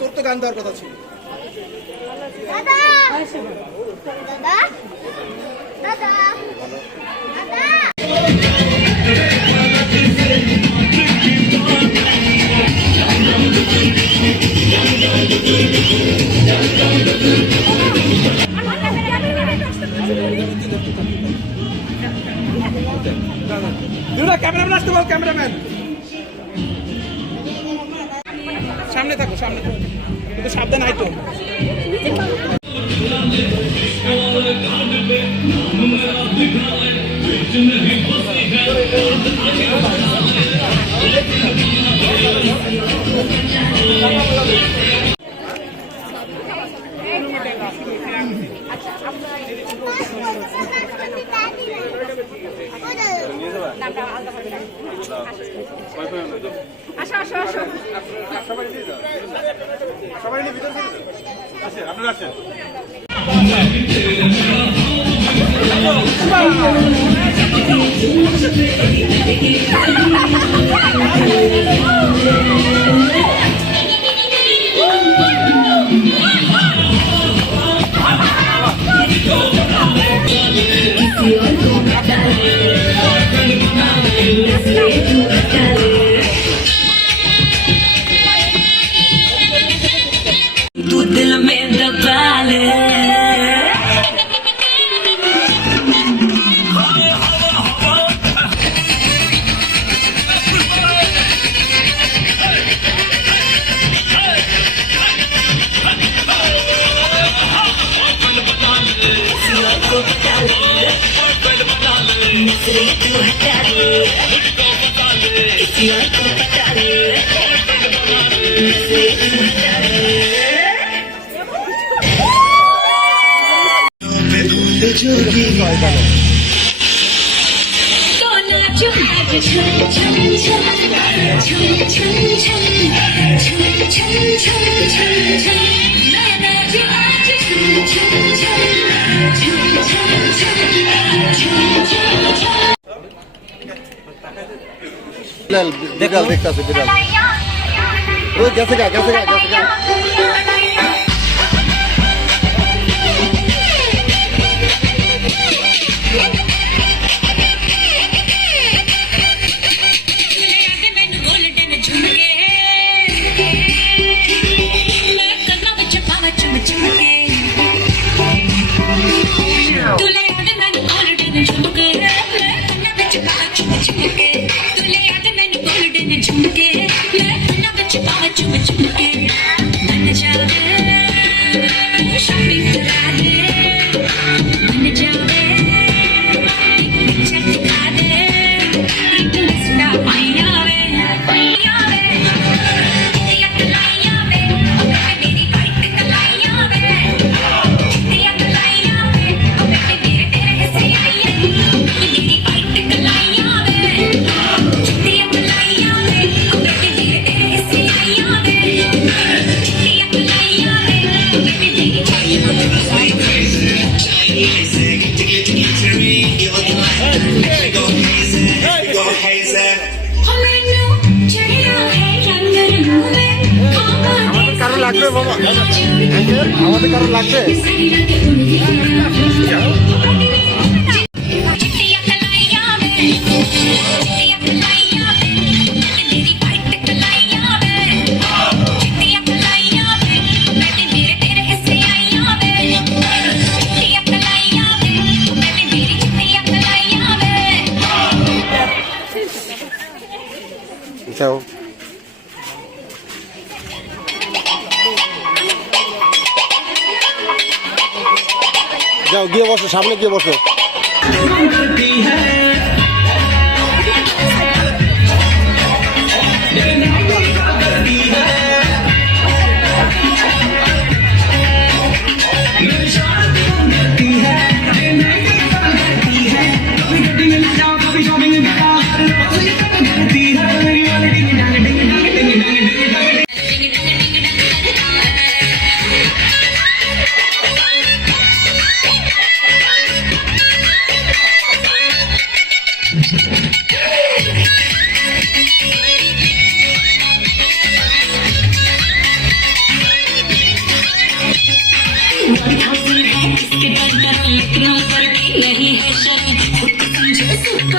তোর তো গান দেওয়ার কথা ছিল। দাদা দাদা দাদা দাদা ক্যামেরাম্যান আসতে বল, ক্যামেরাম্যান সামনে থাকো, সামনে থাকো, কিন্তু সাবধান আইতো। আসো আসো আসো সবাই ভিতরে আসেন, আপনারা আসেন। तू दिल में दबा ले বিড়াল দেখতেছে, বিড়াল ওই গেছে গা, গেছে গা, গেছে গা। লাগবে বাবা, আমাদের কারো লাগবে। যাও যাও গিয়ে বসো, সামনে গিয়ে বসো।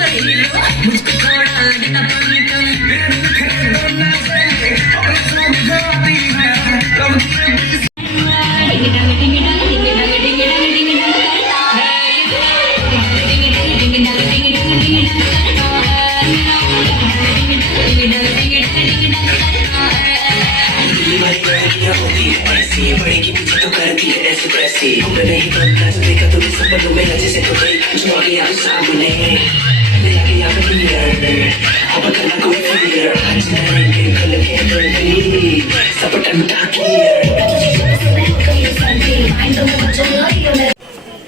मुझको थोड़ा लगता पानी कम बड़ेगी मुझे तो करती है ऐसी वैसी नहीं बनता देखा तुम्हें सपनों में जैसे तो गई जो आ गया सामने लेके आ गई अब करना कोई फियर आज नहीं कल के गई सपना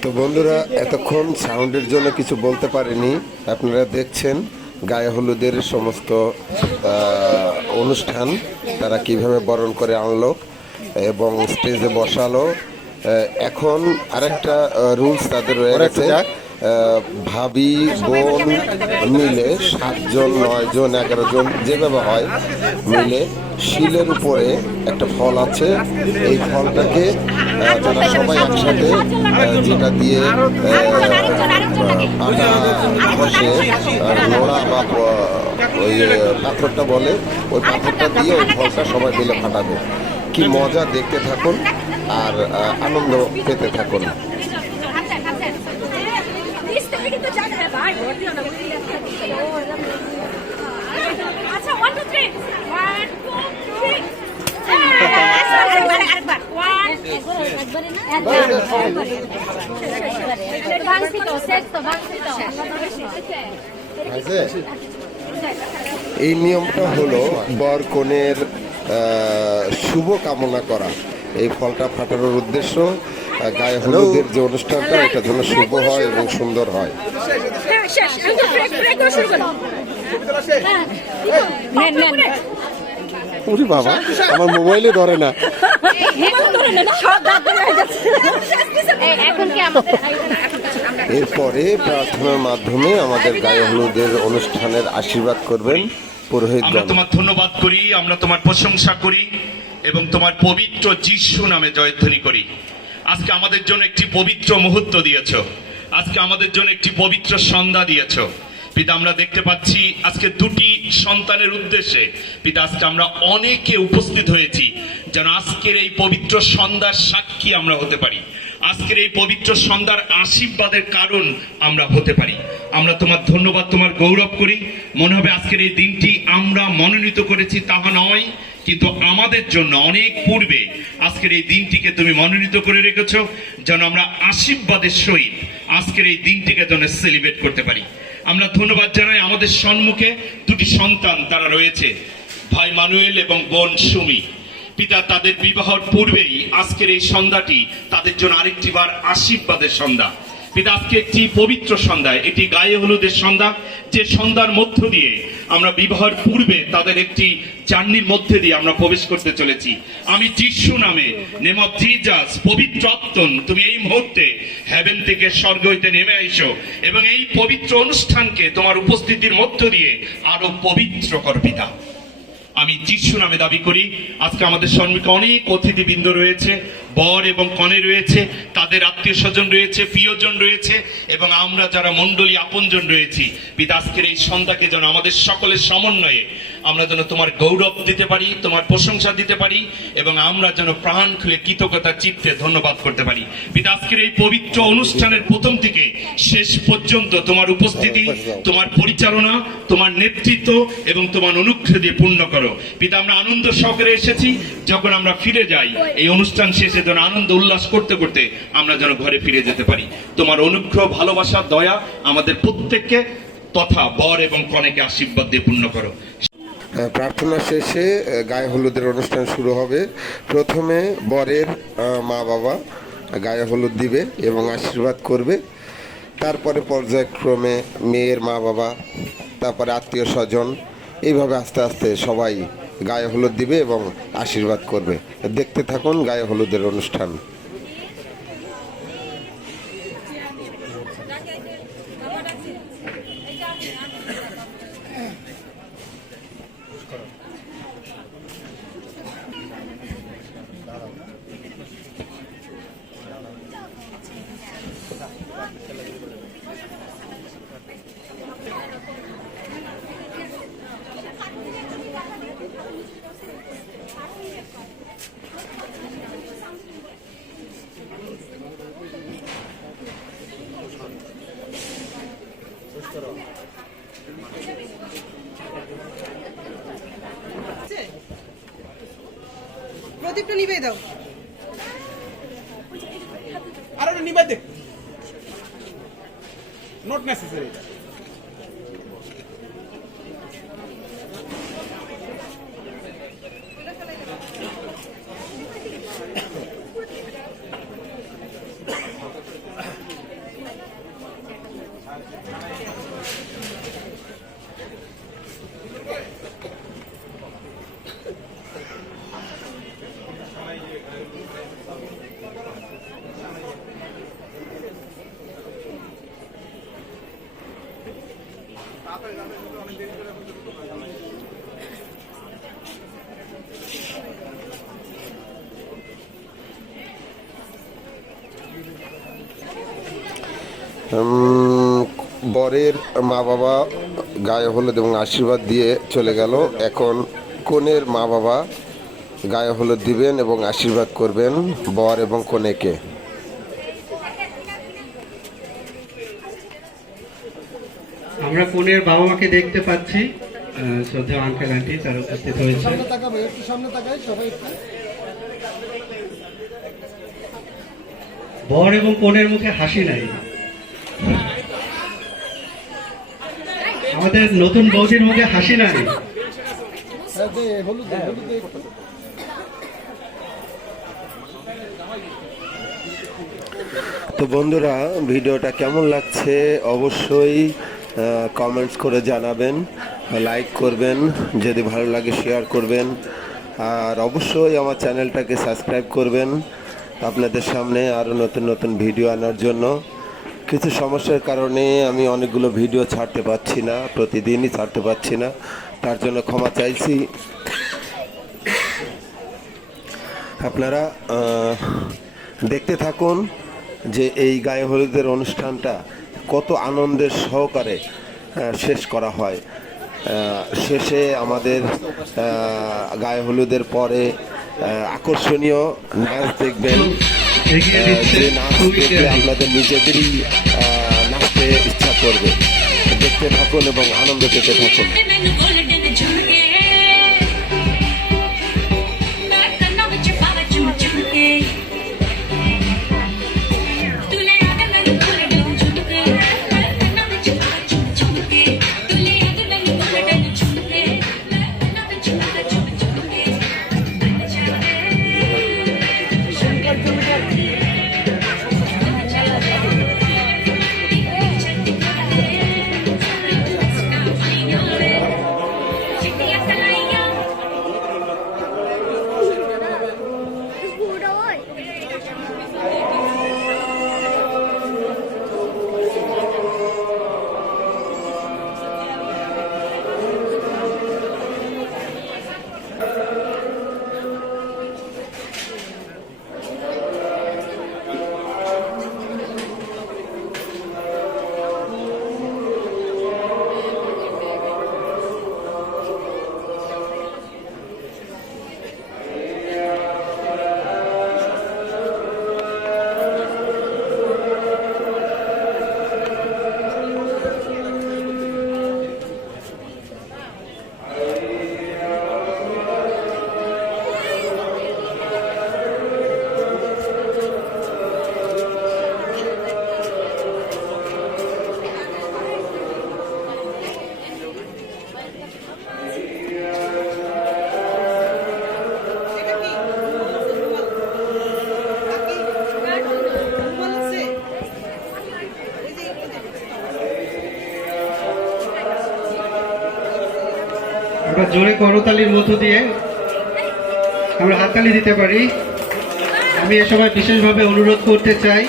তো বন্ধুরা, এতক্ষণ সাউন্ডের জন্য কিছু বলতে পারিনি। আপনারা দেখছেন গায়ে হলুদের সমস্ত অনুষ্ঠান তারা কিভাবে বরণ করে আনলো এবং স্টেজে বসালো। এখন আরেকটা রুলস তাদের রয়ে গেছে, ভাবি বোন মিলে 7 জন 9 জন 11 জন যেভাবে হয় মিলে শিলের উপরে একটা ফল আছে, এই ফলটাকে তারা সবাই একসাথে যেটা দিয়ে আটা ঘষে নোড়া বা ওই পাথরটা বলে, ওই পাথরটা দিয়ে ওই ফলটা সবাই মিলে ফাটাবে। কি মজা, দেখতে থাকুন আর আনন্দ পেতে থাকুন। আচ্ছা 1 2 3 1 2 3 আরেকবার 1 এই নিয়মটা হলো বর কনের শুভ কামনা করা। এই ফলটা ফাটানোর উদ্দেশ্য গায়ে হলুদের যে অনুষ্ঠানটা এটা যেন শুভ হয় এবং সুন্দর হয়। ওরে বাবা, আমার মোবাইলে ধরে না। এরপরে প্রার্থনার মাধ্যমে আমাদের গায়ে হলুদের অনুষ্ঠানের আশীর্বাদ করবেন পুরোহিতগণ। আমরা তোমার ধন্যবাদ করি, আমরা তোমার প্রশংসা করি এবং তোমার পবিত্র যিশু নামে জয়ধ্বনি করি। আজকে আমাদের জন্য একটি পবিত্র মুহূর্ত দিয়েছো, আজকে আমাদের জন্য একটি পবিত্র সন্ধ্যা দিয়েছো পিতা। আমরা দেখতে পাচ্ছি আজকে 2টি সন্তানের উদ্দেশ্যে পিতা আজকে আমরা অনেকে উপস্থিত হয়েছি যেন আজকের এই পবিত্র সন্ধ্যার সাক্ষী আমরা হতে পারি, আজকের এই পবিত্র সন্ধ্যার আশীর্বাদের কারণ আমরা হতে পারি। আমরা তোমার ধন্যবাদ, তোমার গৌরব করি। মনে হবে আজকের এই দিনটি আমরা মনোনীত করেছি তাহা নয়, কিন্তু আমাদের জন্য অনেক পূর্বে আজকের এই দিনটিকে তুমি মনোনীত করে রেখেছো যেন আমরা আশীর্বাদের সহিত আজকের এই দিনটিকে যেন সেলিব্রেট করতে পারি। আমরা ধন্যবাদ জানাই আমাদের সম্মুখে 2টি সন্তান তারা রয়েছে, ভাই মানুয়েল এবং বোন সুমি। পিতা তাদের বিবাহের পূর্বেই আজকের এই সন্ধ্যাটি তাদের জন্য আরেকটি বার আশীর্বাদের সন্ধ্যা। পিতা আজকে একটি পবিত্র সন্ধ্যা, এটি গায়ে হলুদের সন্ধ্যা, যে সন্ধ্যার মধ্য দিয়ে আমরা বিবাহের পূর্বে তাদের একটি জার্নির মধ্যে দিয়ে আমরা প্রবেশ করতে চলেছি। আমি যিশু নামে, নেম অফ জিজাস, পবিত্র আত্মন, তুমি এই মুহূর্তে হেভেন থেকে স্বর্গ হইতে নেমে আইসো এবং এই পবিত্র অনুষ্ঠানকে তোমার উপস্থিতির মধ্য দিয়ে আরো পবিত্র কর পিতা। আমি যিশু নামে দাবি করি আজকে আমাদের সম্মুখে অনেক অতিথিবৃন্দ রয়েছে, বর এবং কনে রয়েছে, তাদের আত্মীয় স্বজন রয়েছে, প্রিয়জন রয়েছে এবং আমরা যারা মণ্ডলী আপনজন রয়েছি পিতা, আজকের এই সন্ধ্যাকে যেন আমাদের সকলের সমন্বয়ে আমরা যেন তোমার গৌরব দিতে পারি, তোমার প্রশংসা দিতে পারি এবং আমরা যেন প্রাণ খুলে কৃতজ্ঞতার চিত্তে ধন্যবাদ করতে পারি। পিতা আজকের এই পবিত্র অনুষ্ঠানের প্রথম থেকে শেষ পর্যন্ত তোমার উপস্থিতি, তোমার পরিচালনা, তোমার নেতৃত্ব এবং তোমার অনুগ্রহ দিয়ে পূর্ণ করো পিতা। আমরা আনন্দ সহকারে এসেছি, যখন আমরা ফিরে যাই এই অনুষ্ঠান শেষে যেন আনন্দ উল্লাস করতে করতে আমরা যেন ঘরে ফিরে যেতে পারি। তোমার অনুগ্রহ, ভালোবাসা, দয়া আমাদের প্রত্যেককে তথা বর এবং কনেকে আশীর্বাদ দিয়ে পূর্ণ করো। প্রার্থনা শেষে গায়ে হলুদের অনুষ্ঠান শুরু হবে। প্রথমে বরের মা বাবা গায়ে হলুদ দিবে এবং আশীর্বাদ করবে, তারপরে পর্যায়ক্রমে মেয়ের মা বাবা, তারপরে আত্মীয় স্বজন, এইভাবে আস্তে আস্তে সবাই গায়ে হলুদ দিবে এবং আশীর্বাদ করবে। দেখতে থাকুন গায়ে হলুদের অনুষ্ঠান। প্রদীপটা নিভে দাও। আর ওটা নিবাই দে, নট নেসেসারি। বরের মা বাবা গায়ে হলুদ এবং আশীর্বাদ দিয়ে চলে গেল। এখন কনের মা বাবা গায়ে হলুদ দিবেন এবং আশীর্বাদ করবেন বর এবং কনেকে। আমরা কনের বাবা মাকে দেখতে পাচ্ছি, শ্রদ্ধা আঙ্কেল আন্টি তারা উপস্থিত হয়েছে। বর এবং কনের মুখে হাসি নাই। আমাদের নতুন বৌদির মুখে হাসি নাই। তো বন্ধুরা, ভিডিওটা কেমন লাগছে অবশ্যই কমেন্টস করে জানাবেন, লাইক করবেন, যদি ভালো লাগে শেয়ার করবেন, আর অবশ্যই আমার চ্যানেলটাকে সাবস্ক্রাইব করবেন আপনাদের সামনে আরও নতুন নতুন ভিডিও আনার জন্য। কিছু সমস্যার কারণে আমি অনেকগুলো ভিডিও ছাড়তে পারছি না, প্রতিদিনই ছাড়তে পারছি না, তার জন্য ক্ষমা চাইছি। আপনারা দেখতে থাকুন যে এই গায়ে হলুদের অনুষ্ঠানটা কত আনন্দের সহকারে শেষ করা হয়। শেষে আমাদের গায়ে হলুদের পরে আকর্ষণীয় নাচ দেখবেন, যে নাচ দেখলে আপনাদের নিজেদেরই নাচতে ইচ্ছা করবে। দেখতে থাকুন এবং আনন্দ পেতে থাকুন। আমরা জোরে করতালির মধ্য দিয়ে আমরা হাততালি দিতে পারি। আমি এ সময় বিশেষভাবে অনুরোধ করতে চাই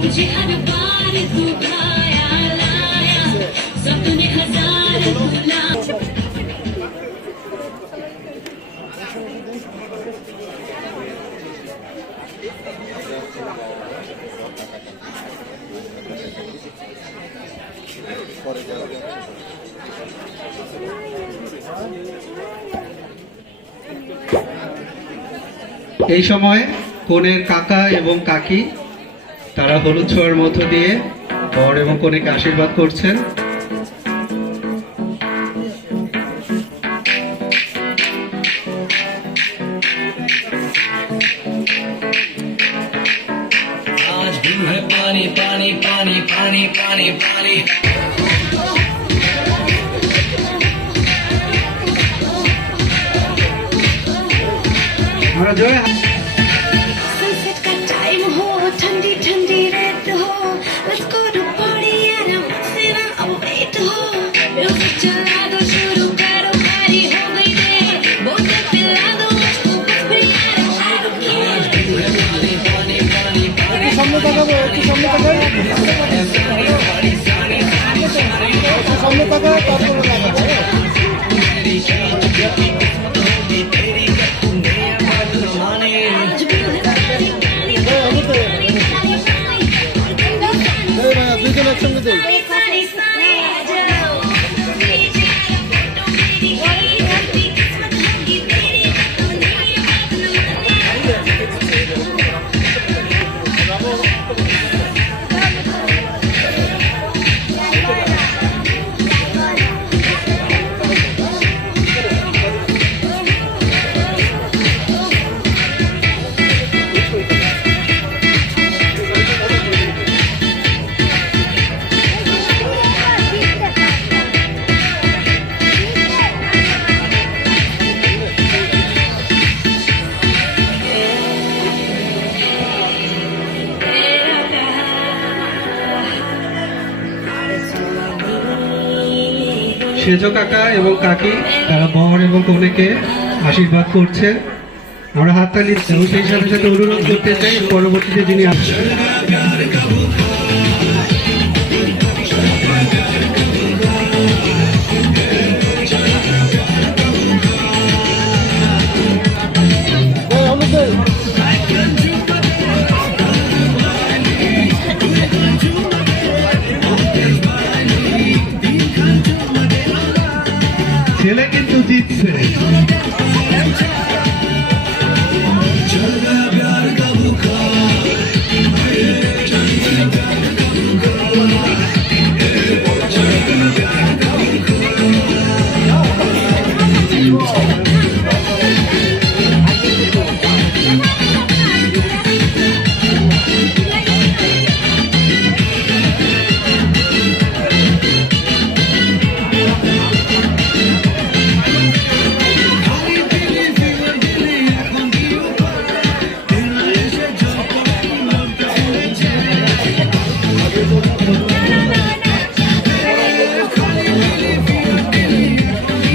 मुझे हर बार तू भाया लाया सपने हजार भुला এই সময় কনের কাকা এবং কাকি তারা হলুদ ছোঁয়ার মধ্য দিয়ে বর এবং কনেকে আশীর্বাদ করছেন। आज भी है पानी पानी पानी पानी पानी पानी আমরা জয় सनसेट का टाइम हो ठंडी ठंडी रात हो let's go to party and I'm missing out wait हो म्यूजिक चला दो शुरू करो पार्टी हो गई रे बोतल पिला दो मुझको बस प्यार সামনে তাকাবো, একটু সামনে তাকাই। সামনে তাকায় তারপরে লাগাবো। आज भी है पानी पानी पानी দুইজন একসঙ্গে দেই। पानी पानी जाओ मेरी फोटो मेरी गई किस्मत होगी तेरी मेरी बात न সেজ কাকা এবং কাকি তারা বর এবং কনেকে আশীর্বাদ করছে। আমরা হাততালি এবং সেই সাথে সাথে অনুরোধ করতে চাই পরবর্তীতে যিনি আসছেন ছেলে কিন্তু জিতছে।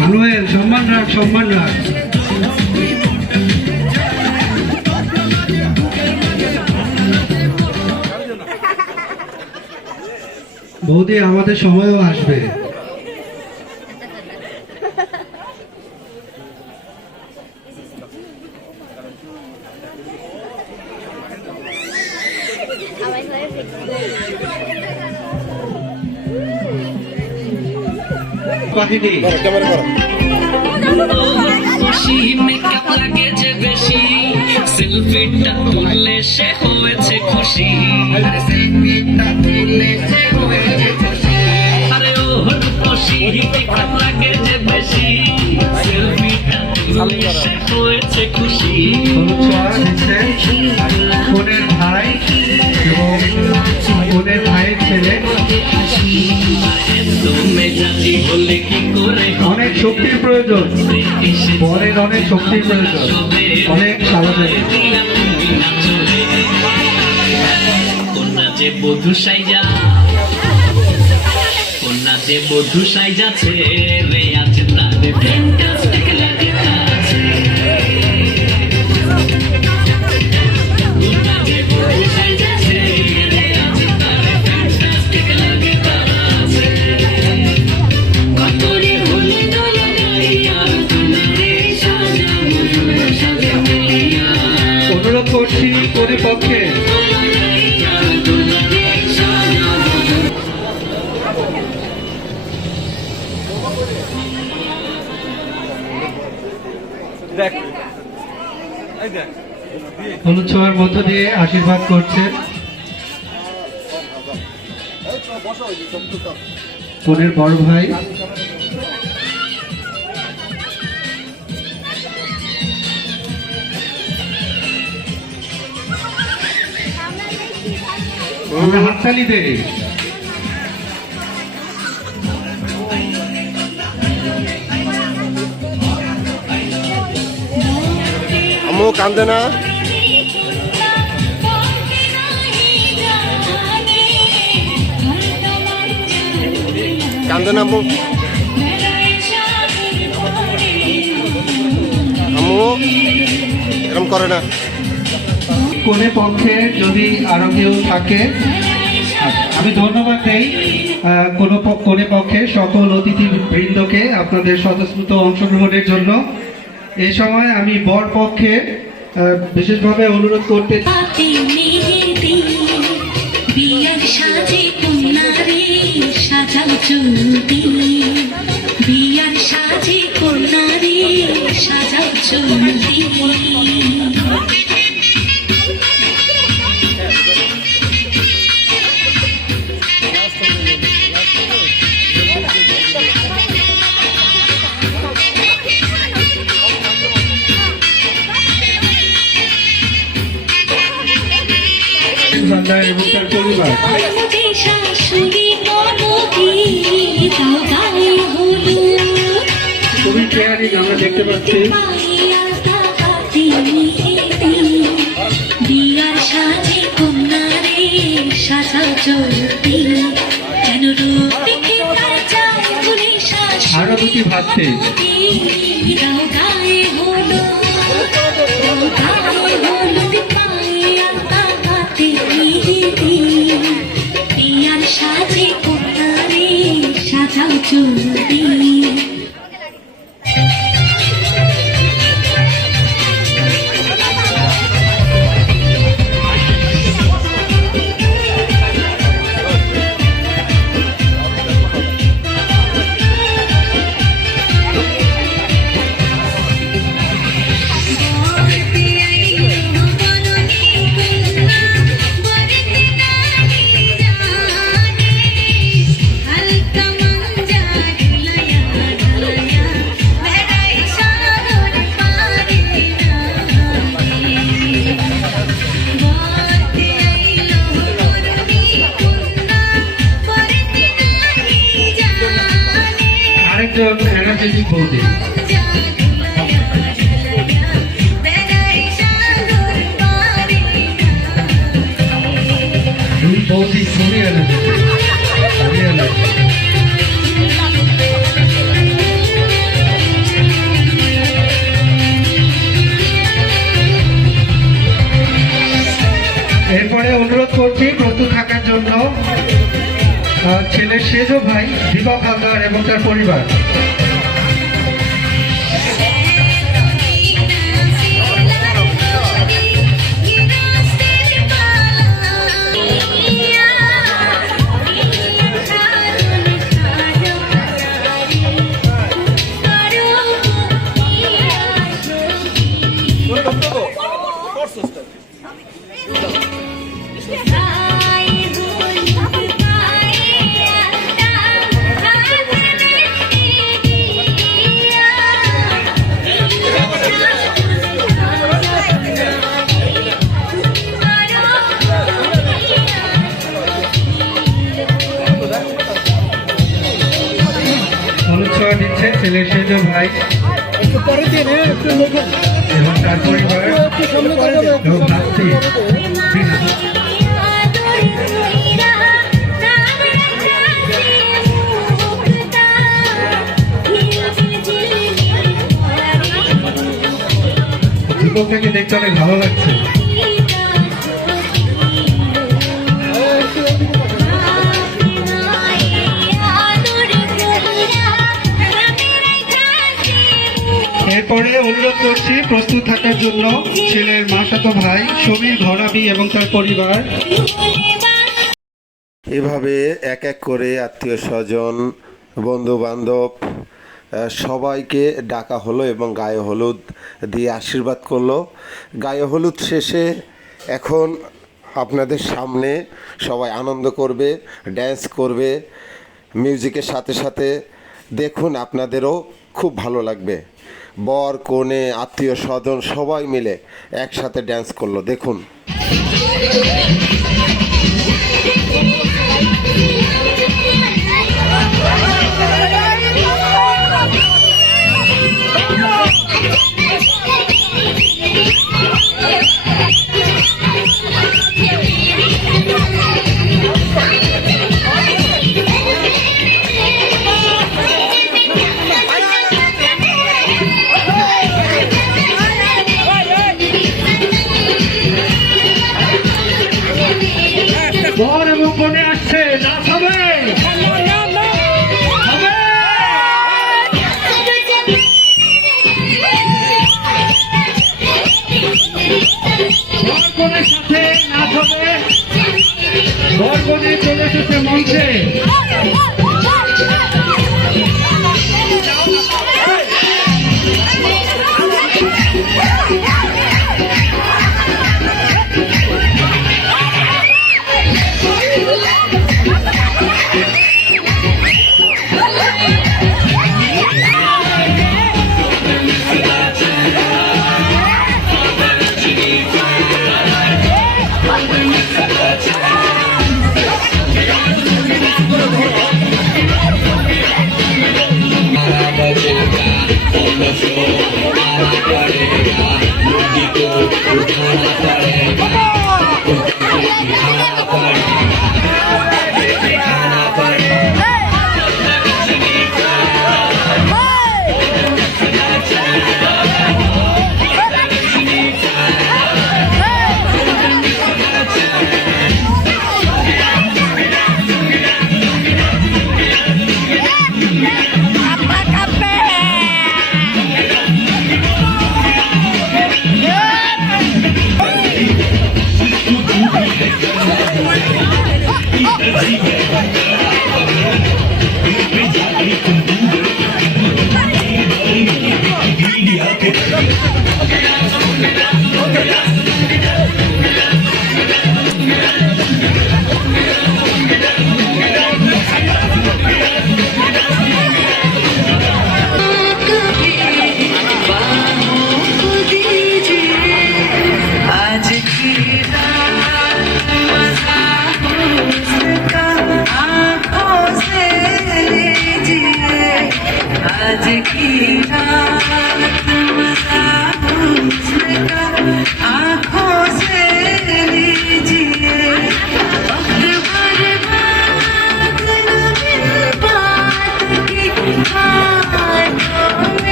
মানুয়েল সম্মান রাখ, সম্মান রাখ। বৌদি আমাদের সময়ও আসবে। বাহিনী ক্যামেরা করো। খুশি মেকআপ লাগেছে বেশি সেলফিটা তুললে সে হয়েছে খুশি সেলফিটা তুললে সে হয়েছে খুশি আরে ও খুশি মেকআপ লাগেছে বেশি সেলফিটা তুললে সে হয়েছে খুশি। হলুদ ছোঁয়া দিচ্ছে কনের ভাই এবং কনের ভাইয়ের ছেলে। মেজাজি হলে কি করে অনেক শক্তির প্রয়োজন, বরের অনেক শক্তির প্রয়োজন, অনেক সাহসের। কন্যা যে বধূ সাইজা কন্যা যে বধূ সাইজাছে রে আছে তাদের ফ্যান্টাস্টিক লাগে আছে কন্যা যে বধূ সাইজাছে রে আছে তাদের ফ্যান্টাস্টিক লাগে আছে কতরে হলে দলা গাইয়া তোমারে সাজাবো সাজাইয়া অনুরোধ করছি কনের পক্ষে হলুদ ছোঁয়ার মধ্য দিয়ে আশীর্বাদ করছেন বোনের বড় ভাই। আমরা হাততালি দেই। আম্মু কান্দে না? কান্দে না আম্মু? আম্মু এরকম করে না। কোনে পক্ষে যদি আরো কেউ থাকে আমি ধন্যবাদ দেই কোনে পক্ষে সকল অতিথি বৃন্দকে আপনাদের স্বতঃস্ফূর্ত অংশগ্রহণের জন্য। এই সময় আমি বর পক্ষে বিশেষভাবে অনুরোধ করতে বিয়ার সাজে কন্যারে সাজাও চলতি, বিয়ার সাজে কন্যারে সাজাও চলতি। এবং তার পরিবার খুবই কেয়ারিং আমরা দেখতে পাচ্ছি। বিয়ার সাজে কন্যারে সাজা চলতি, যেন রূপ দেখে তার চায় বলে আরো দুটি ভাবতে দাও গায়ে হলো, গায়ে হলুদ পায়ে আলতা হাতে মেহেদি, বিয়ার সাজে কন্যারে সাজাও চলতি। আরেকজন এনার্জেটিক বৌদি দুই বৌদি খুবই এনার্জেটিক। এরপরে অনুরোধ করছি প্রস্তুত থাকার জন্য ছেলের সেজ ভাই দীপক হালদার এবং তার পরিবার। অনুচ্ছয় দিচ্ছে ছেলের সেজ ভাই এবং তার পরিবার এবং ভাবছি বিনা। দীপকটাকে দেখতে অনেক ভালো লাগছে। এরপরে অনুরোধ করছি প্রস্তুত থাকার জন্য ছেলের মাসাতো ভাই সমীর ঘরাবি এবং তার পরিবার। এভাবে এক এক করে আত্মীয় স্বজন, বন্ধু বান্ধব সবাইকে ডাকা হলো এবং গায়ে হলুদ দিয়ে আশীর্বাদ করলো। গায়ে হলুদ শেষে এখন আপনাদের সামনে সবাই আনন্দ করবে, ড্যান্স করবে মিউজিকের সাথে সাথে। দেখুন, আপনাদেরও খুব ভালো লাগবে। বর কনে আত্মীয় স্বজন সবাই মিলে একসাথে ড্যান্স করলো, দেখুন। বর এবং কনে আসছে, নাচ হবে।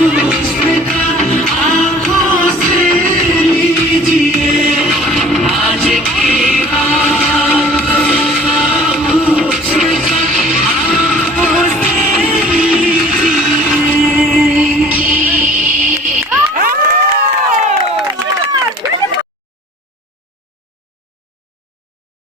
you.